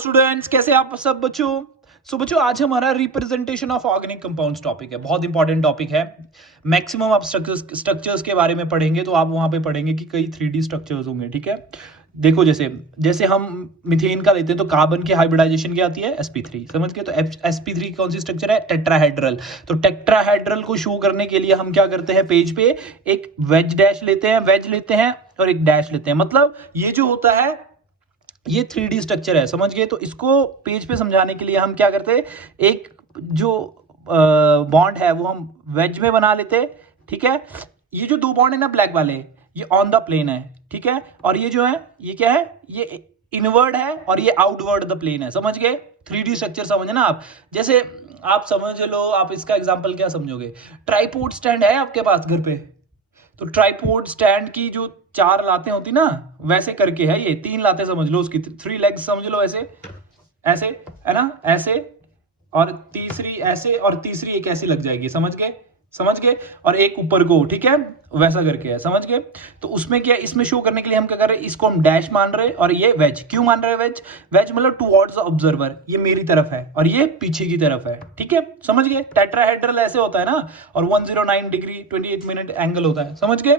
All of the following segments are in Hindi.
स्टूडेंट्स, कैसे आप सब बच्चों। बच्चों, आज हमारा representation of organic compounds topic है। बहुत इंपॉर्टेंट टॉपिक है। मैक्सिमम आप स्ट्रक्चर्स के बारे में पढ़ेंगे तो आप वहां पे पढ़ेंगे कि कई 3D स्ट्रक्चर्स होंगे। ठीक है, देखो जैसे जैसे हम मिथेन का लेते हैं तो कार्बन की हाइब्रिडाइजेशन क्या आती है, sp3। समझ गए। तो sp3 कौन सी स्ट्रक्चर है, टेट्राहेड्रल। तो टेट्राहेड्रल को शो करने के लिए हम क्या करते हैं, पेज पे एक वेज डैश लेते हैं, वेज लेते हैं और एक डैश लेते हैं। मतलब ये जो होता है ये 3D स्ट्रक्चर है, समझ गए। तो इसको पेज पे समझाने के लिए हम क्या करते हैं, एक जो बॉन्ड है वो हम वेज में बना लेते। ठीक है, ये जो दो बॉन्ड है ना ब्लैक वाले, ये ऑन द प्लेन है। ठीक है, और ये जो है ये क्या है, ये इनवर्ड है और ये आउटवर्ड द प्लेन है। समझ गए। 3D स्ट्रक्चर समझे ना आप। जैसे आप समझ लो, आप इसका एग्जांपल क्या समझोगे, ट्राइपॉड स्टैंड है आपके पास घर पे। तो ट्राइपॉड स्टैंड की जो चार लातें होती ना, वैसे करके है ये, तीन लातें समझ लो उसकी, 3 लेग्स समझ लो, ऐसे ऐसे है ना, ऐसे, और तीसरी ऐसे, और तीसरी एक ऐसी लग जाएगी। समझ गए, समझ गए। और एक ऊपर को, ठीक है, वैसा करके है। समझ गए। तो उसमें क्या, इसमें शो करने के लिए हम क्या कर रहे हैं, इसको हम डैश मान रहे हैं और ये वेज क्यों मान रहे हैं, वेज वेज मतलब टुवर्ड्स द ऑब्जर्वर, ये मेरी तरफ है और ये पीछे की तरफ है। ठीक है, समझ गए। टेट्राहेड्रल ऐसे होता है ना, और 109 डिग्री 28 मिनट एंगल होता है। समझ गए,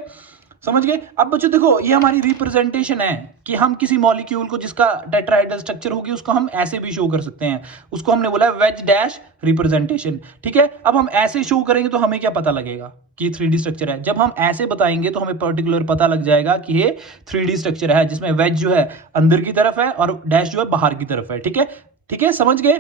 समझ गए। अब बच्चों देखो, ये हमारी रिप्रेजेंटेशन है कि हम किसी मॉलिक्यूल को जिसका टेट्राहेड्रल स्ट्रक्चर होगी उसको हम ऐसे भी शो कर सकते हैं। उसको हमने बोला है वेज डैश रिप्रेजेंटेशन। ठीक है, अब हम ऐसे शो करेंगे तो हमें क्या पता लगेगा कि 3D स्ट्रक्चर है। जब हम ऐसे बताएंगे तो हमें पर्टिकुलर पता लग जाएगा कि ये 3D स्ट्रक्चर है, जिसमें वेज जो है अंदर की तरफ है और डैश जो है बाहर की तरफ है। ठीक है, ठीक है, समझ गए।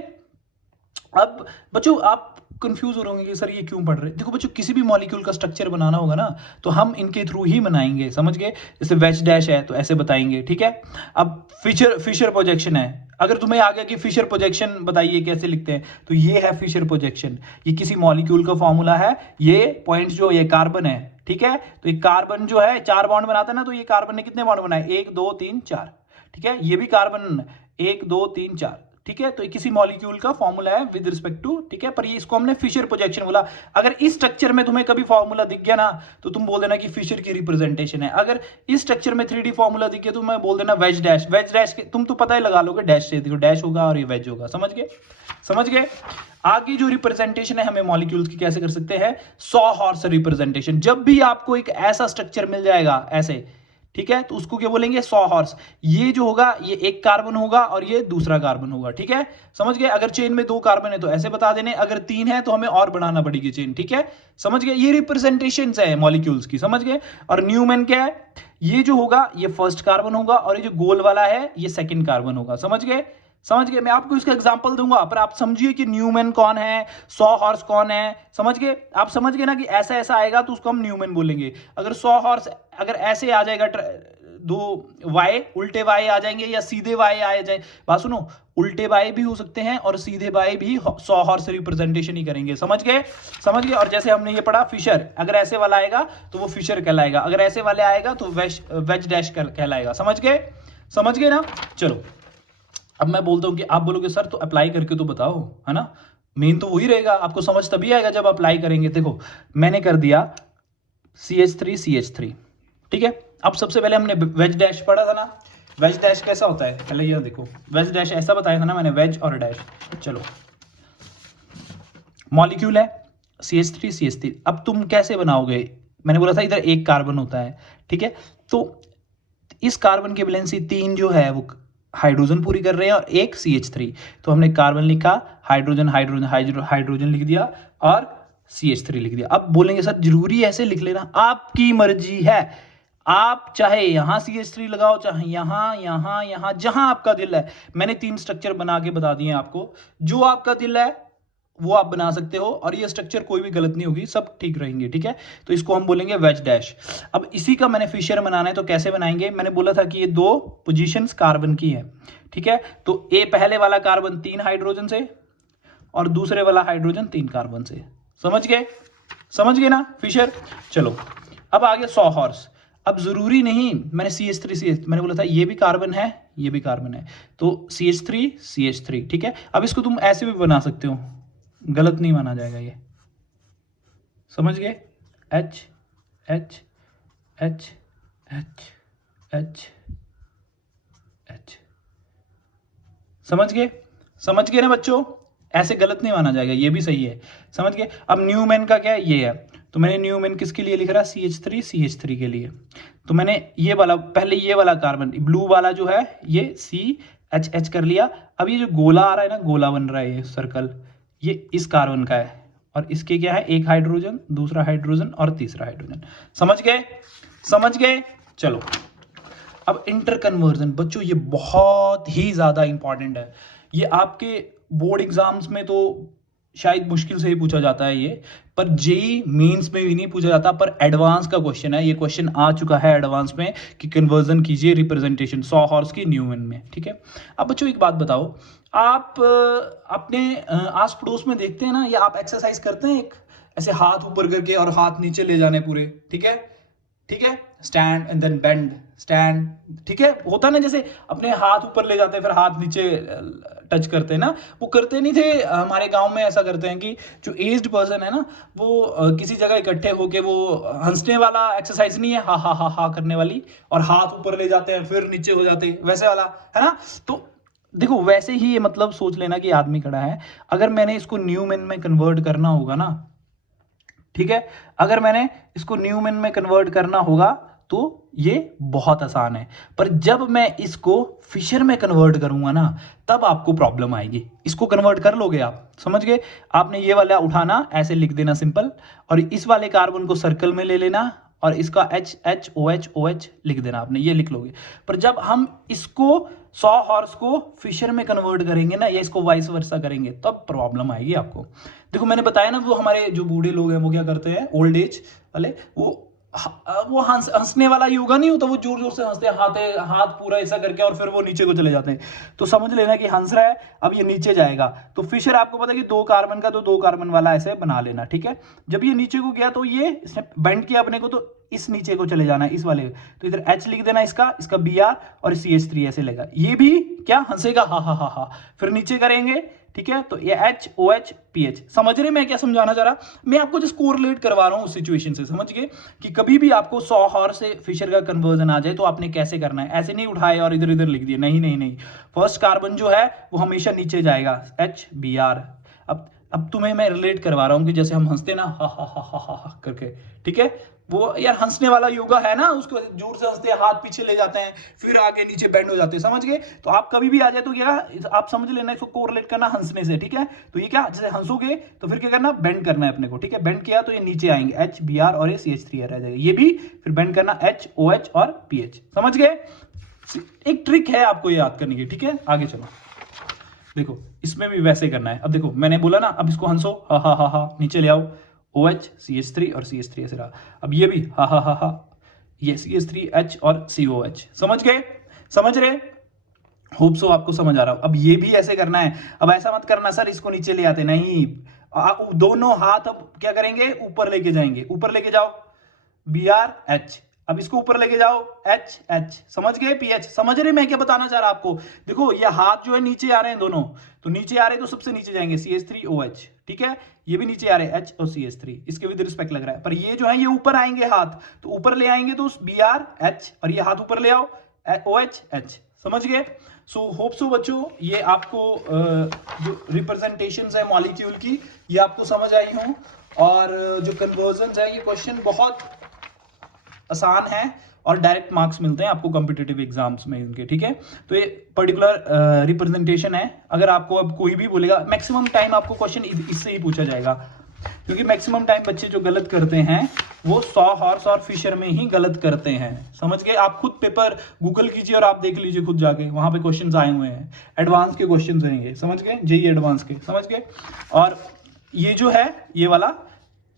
अब बच्चों आप कंफ्यूज हो रहे होंगे कि सर ये क्यों पढ़ रहे हैं। देखो बच्चों, किसी भी मॉलिक्यूल का स्ट्रक्चर बनाना होगा ना तो हम इनके थ्रू ही बनाएंगे। समझ गए। जैसे वेज डैश है तो ऐसे बताएंगे। ठीक है, अब फिशर फिशर प्रोजेक्शन है। अगर तुम्हें आ गया कि फिशर प्रोजेक्शन बताइए कैसे लिखते हैं, तो ये है फिशर प्रोजेक्शन। ये किसी मॉलिक्यूल का फॉर्मूला है। ये पॉइंट जो ये कार्बन है, ठीक है, तो ये कार्बन जो है 4 बॉन्ड बनाता है ना, तो ये कार्बन ने कितने बॉन्ड बनाए, 1 2 3 4। ठीक है, ये भी कार्बन 1 2 3 4। ठीक है, तो ये किसी मॉलिक्यूल का फॉर्मूला है विद रिस्पेक्ट टू। ठीक है, पर ये इसको हमने फिशर प्रोजेक्शन बोला। अगर इस स्ट्रक्चर में तुम्हें कभी फॉर्मूला दिख गया ना तो तुम बोल देना कि फिशर की रिप्रेजेंटेशन है। अगर इस स्ट्रक्चर में 3D फॉर्मूला दिख गया तो मैं बोल देना वेज डैश। वेज डैश तुम तो पता ही लगा लोगे, डैश से देखो डैश होगा और ये वेज होगा। समझ गए, समझ गए। आगे जो रिप्रेजेंटेशन है हमें मॉलिक्यूल्स की कैसे कर सकते हैं, सॉ हॉर्स रिप्रेजेंटेशन। जब भी आपको एक ऐसा स्ट्रक्चर मिल जाएगा ऐसे, ठीक है, तो उसको क्या बोलेंगे, सॉ हॉर्स। ये जो होगा ये एक कार्बन होगा और ये दूसरा कार्बन होगा। ठीक है, समझ गए। अगर चेन में 2 कार्बन है तो ऐसे बता देने, अगर 3 है तो हमें और बढ़ाना पड़ेगी चेन। ठीक है, समझ गए। ये रिप्रेजेंटेशन है मॉलिक्यूल्स की। समझ गए। और न्यूमैन क्या है, ये जो होगा ये फर्स्ट कार्बन होगा और ये जो गोल वाला है ये सेकंड कार्बन होगा। समझ गए, समझ गए। मैं आपको इसका एग्जांपल दूंगा पर आप समझिए कि न्यूमैन कौन है, सॉ हॉर्स कौन है। समझ गए, आप समझ गए ना कि ऐसा ऐसा आएगा तो उसको हम न्यूमैन बोलेंगे। अगर सॉ हॉर्स अगर ऐसे आ जाएगा, दो वाई उल्टे वाई आ जाएंगे या सीधे वाई आ जाए, बात सुनो, उल्टे वाई भी हो सकते हैं और सीधे वाई भी सॉ हॉर्स रिप्रेजेंटेशन ही करेंगे। समझ गए, समझ गए। और जैसे हमने ये पढ़ा फिशर, अगर ऐसे वाला आएगा तो वो फिशर कहलाएगा, अगर ऐसे वाले आएगा तो वेज डैश कहलाएगा। समझ गए, समझ गए ना। चलो, अब मैं बोलता हूं कि आप बोलोगे सर तो अप्लाई करके तो बताओ, है ना। मेन तो वही रहेगा, आपको समझ तभी आएगा जब अप्लाई करेंगे। देखो मैंने कर दिया CH3 ठीक है। अब सबसे पहले हमने वेज डैश पढ़ा था ना, वेज डैश कैसा होता है पहले ये देखो। वेज डैश ऐसा बताया था ना मैंने, वेज और डैश। चलो, मॉलिक्यूल है CH3। अब तुम कैसे बनाओगे, मैंने बोला था इधर एक कार्बन होता है। ठीक है, तो इस कार्बन की वैलेंसी 3 जो है वो हाइड्रोजन पूरी कर रहे हैं और एक CH3। तो हमने कार्बन लिखा, हाइड्रोजन हाइड्रोजन हाइड्रोजन लिख दिया और CH3 लिख दिया। अब बोलेंगे सर जरूरी ऐसे लिख लेना, आपकी मर्जी है। आप चाहे यहां CH3 लगाओ, चाहे यहां यहां यहां, जहां आपका दिल है। मैंने 3 स्ट्रक्चर बना के बता दिए आपको, जो आपका दिल है वो आप बना सकते हो और ये स्ट्रक्चर कोई भी गलत नहीं होगी, सब ठीक रहेंगे। ठीक है, तो इसको हम बोलेंगे वेज डैश। अब इसी का मैंने फिशर बनाना है तो कैसे बनाएंगे, मैंने बोला था कि ये 2 पोजीशंस कार्बन की है। ठीक है, तो ए पहले वाला कार्बन 3 हाइड्रोजन से और दूसरे वाला हाइड्रोजन 3 कार्बन से। समझ गए, समझ गए ना फिशर। चलो, अब आ गया सॉ हॉर्स। अब जरूरी नहीं, मैंने CH3 मैंने बोला था ये भी कार्बन है ये भी कार्बन है, तो CH3 ठीक है। अब इसको तुम ऐसे भी बना सकते हो, गलत नहीं माना जाएगा ये। समझ गए, H H H H H H समझ गए ना बच्चों, ऐसे गलत नहीं माना जाएगा, ये भी सही है, समझ गए। अब न्यूमेन का क्या है, ये है, तो मैंने न्यूमेन किसके लिए लिख रहा, CH3 के लिए, तो मैंने ये वाला पहले, ये वाला कार्बन ब्लू वाला जो है ये CH कर लिया। अब ये जो गोला आ रहा है ना, गोला बन रहा है ये सर्कल, ये इस कार्बन का है, और इसके क्या है, एक हाइड्रोजन, दूसरा हाइड्रोजन और तीसरा हाइड्रोजन। समझ गए। चलो अब इंटर कन्वर्जन बच्चों, ये बहुत ही ज्यादा इंपॉर्टेंट है, ये आपके बोर्ड एग्जाम्स में तो शायद मुश्किल से ही पूछा जाता है ये, पर जेई मेंस में भी नहीं पूछा जाता, पर एडवांस का क्वेश्चन है, ये क्वेश्चन आ चुका है एडवांस में कि कन्वर्जन कीजिए रिप्रेजेंटेशन 100 हॉर्स की न्यूमन में, ठीक है। अब बच्चों एक बात बताओ, आप अपने आस पड़ोस में देखते हैं ना, या आप एक्सरसाइज करते हैं एक ऐसे हाथ ऊपर करके और हाथ नीचे ले जाने पूरे, ठीक है, stand and then bend, stand, ठीक है, होता है ना, जैसे अपने हाथ ऊपर ले जाते हैं फिर हाथ नीचे टच करते हैं ना, वो करते नहीं थे हमारे गांव में, ऐसा करते हैं कि जो एज्ड पर्सन है ना, वो किसी जगह इकट्ठे होके, वो हंसने वाला एक्सरसाइज नहीं है, हा हा हा हा करने वाली, और हाथ ऊपर ले जाते हैं फिर नीचे हो जाते हैं, वैसे वाला है ना। तो देखो वैसे ही ये मतलब सोच लेना कि आदमी खड़ा है, अगर मैंने इसको न्यूमेन में कन्वर्ट करना होगा ना, ठीक है, अगर मैंने इसको न्यूमेन में कन्वर्ट करना होगा तो ये बहुत आसान है, पर जब मैं इसको फिशर में कन्वर्ट करूंगा ना, तब आपको प्रॉब्लम आएगी। इसको कन्वर्ट कर लोगे आप, समझ गए, आपने ये वाला उठाना, ऐसे लिख देना सिंपल, और इस वाले कार्बन को सर्कल में ले लेना, और इसका OH लिख देना आपने, ये लिख लोगे। पर जब हम इसको 100 हॉर्स को फिशर में कन्वर्ट करेंगे ना, या इसको वाइस वर्सा करेंगे, तब प्रॉब्लम आएगी आपको। देखो मैंने बताया ना, वो हमारे जो बूढ़े लोग हैं वो क्या करते हैं, ओल्ड एज वाले, वो हंसने वाला योगा नहीं होता, वो जोर जोर से हंसते हैं, हाथ पूरा ऐसा करके, और फिर वो नीचे को चले जाते हैं, तो समझ लेना कि हंस रहा है, अब ये नीचे जाएगा। तो फिशर आपको पता है कि 2 कार्बन का, तो 2 कार्बन वाला ऐसे बना लेना, ठीक है। जब ये नीचे को गया तो ये इसने बेंड किया अपने को, तो इस नीचे को चले जाना है, इस वाले, तो इधर H लिख देना, इसका Br, और CH3 ऐसे लेगा, ये भी क्या हंसेगा, हा हा हा हा, फिर नीचे करेंगे, ठीक है, तो ये HOH PH। समझ रहे मैं क्या समझाना चाह रहा, मैं आपको जस्ट कोरिलेट करवा रहा हूं उस सिचुएशन से, समझ गए, कि कभी भी आपको 100 हॉर्स से फिशर का कन्वर्जन आ जाए तो आपने कैसे करना है, ऐसे नहीं उठाए और इधर इधर लिख दिए, नहीं, फर्स्ट कार्बन जो है वो हमेशा नीचे जाएगा, HBr। अब तुम्हें मैं रिलेट करवा रहा हूं कि जैसे हम हंसते ना, हा हा हा हा हा करके, ठीक है, वो यार हंसने वाला योगा है ना, उसको जोर से हंसते हैं, हाथ पीछे ले जाते हैं, फिर आगे नीचे बेंड हो जाते हैं, समझ गए। तो आप कभी भी आ जाए तो क्या, आप समझ लेना, इसको कोरिलेट करना हंसने से, ठीक है। तो ये क्या, जैसे हंसोगे तो फिर क्या करना, बेंड करना है अपने को, ठीक है, बेंड किया तो ये नीचे आएंगे HBr, और ये CH3 रह जाएगा, ये भी फिर बेंड करना HOH और PH, समझ गए। एक ट्रिक है आपको ये याद करने की, ठीक है। आगे चलो, देखो इसमें भी वैसे करना है। अब देखो मैंने बोला ना, अब इसको हंसो, हा हा हा हा, नीचे ले आओ, OH CH3 और CH3 ऐसे रहा। अब ये भी हा हा हा हा, ये CH3H और COH, समझ रहे, होप सो आपको समझ आ रहा हो। अब ये भी ऐसे करना है, अब ऐसा मत करना सर इसको नीचे ले आते, नहीं, दोनों हाथ अब क्या करेंगे, ऊपर लेके जाएंगे, ऊपर लेके जाओ, BrH, अब इसको ऊपर लेके जाओ, HH, समझ गए, PH, समझ रहे मैं क्या बताना चाह रहा आपको। देखो ये हाथ जो है नीचे आ रहे हैं दोनों, तो नीचे आ रहे हैं तो सबसे नीचे जाएंगे CH3OH, ठीक है, ये भी नीचे आ रहे हैं H और CH3, इसके विद रिस्पेक्ट लग रहा है, पर ये जो है ये ऊपर आएंगे हाथ, तो ऊपर ले आएंगे तो BrH, और ये हाथ ऊपर ले आओ OHH, समझ गए। सो होप सो बच्चों ये आपको जो रिप्रेजेंटेशंस है मॉलिक्यूल की, ये आपको समझ आई हो, और जो कन्वर्जन है ये क्वेश्चन बहुत आसान है, और डायरेक्ट मार्क्स मिलते हैं आपको कॉम्पिटिटिव एग्जाम्स में इनके, ठीक है। तो ये पर्टिकुलर रिप्रेजेंटेशन है। अगर आपको अब कोई भी बोलेगा, मैक्सिमम टाइम आपको क्वेश्चन इससे ही पूछा जाएगा, क्योंकि मैक्सिमम टाइम बच्चे जो गलत करते हैं वो 100 हॉर्स और फिशर में ही गलत करते हैं, समझ गए। आप खुद पेपर गूगल कीजिए और आप देख लीजिए खुद जाके, वहां पे क्वेश्चंस आए हुए हैं, एडवांस के क्वेश्चंस हैं ये, समझ गए, जेईई एडवांस के, समझ गए। और ये जो है ये वाला,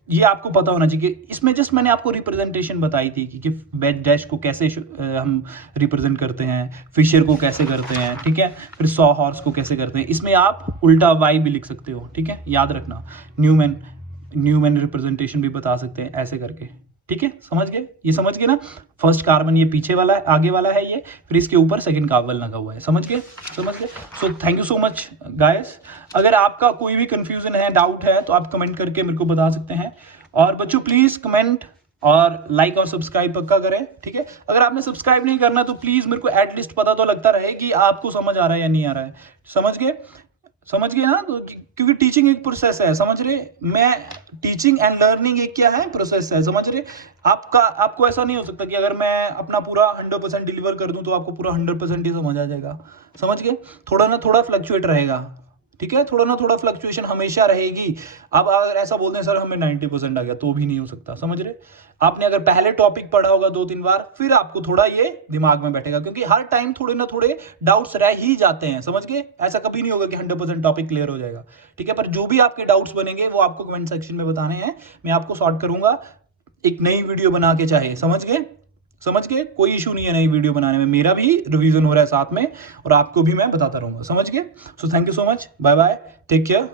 ये आपको पता होना चाहिए। इसमें जस्ट मैंने आपको रिप्रेजेंटेशन बताई थी कि वेज डैश को कैसे हम रिप्रेजेंट करते हैं, फिशर को कैसे करते हैं, ठीक है, फिर 100 हॉर्स को कैसे करते हैं। इसमें आप उल्टा वाई भी लिख सकते हो, ठीक है, याद रखना, न्यूमैन रिप्रेजेंटेशन भी बता सकते हैं ऐसे करके, ठीक है, समझ गए, ये समझ गए ना। फर्स्ट कार्बन ये पीछे वाला है, आगे वाला है ये, फिर इसके ऊपर सेकंड कार्बन लगा हुआ है, समझ गए। So thank you so much guys. अगर आपका कोई भी कंफ्यूजन है, डाउट है, तो आप कमेंट करके मेरे को बता सकते हैं। और बच्चों प्लीज कमेंट और लाइक और सब्सक्राइब पक्का करें, ठीक है। अगर आपने सब्सक्राइब नहीं करना तो प्लीज मेरे को एटलीस्ट पता तो लगता रहे कि आपको समझ आ रहा है या नहीं आ रहा है। समझ गए ना, तो क्योंकि टीचिंग एक प्रोसेस है, समझ रहे। मैं टीचिंग एंड लर्निंग एक क्या है, प्रोसेस है, समझ रहे। आपको ऐसा नहीं हो सकता कि अगर मैं अपना पूरा 100% डिलीवर कर दूं तो आपको पूरा 100% ही समझ आ जाएगा, समझ गए। थोड़ा ना थोड़ा फ्लक्चुएट रहेगा, ठीक है, थोड़ा ना थोड़ा फ्लक्चुएशन हमेशा रहेगी। अब अगर ऐसा बोलते हैं सर हमें 90% आ गया, तो भी नहीं हो सकता, समझ रहे। आपने अगर पहले टॉपिक पढ़ा होगा 2-3 बार, फिर आपको थोड़ा ये दिमाग में बैठेगा, क्योंकि हर टाइम थोड़े ना थोड़े डाउट्स रह ही जाते हैं, समझ गए। ऐसा कभी नहीं होगा कि 100% टॉपिक क्लियर हो जाएगा, ठीक है। पर जो भी आपके डाउट्स बनेंगे वो आपको कमेंट सेक्शन में बताने हैं, मैं आपको सॉर्ट करूंगा एक नई वीडियो बना के, चाहे, समझ गए। कोई इशू नहीं है नई वीडियो बनाने में, मेरा भी रिवीजन हो रहा है साथ में और आपको भी मैं बताता रहूंगा, समझ गए। So thank you so much, bye bye, take care.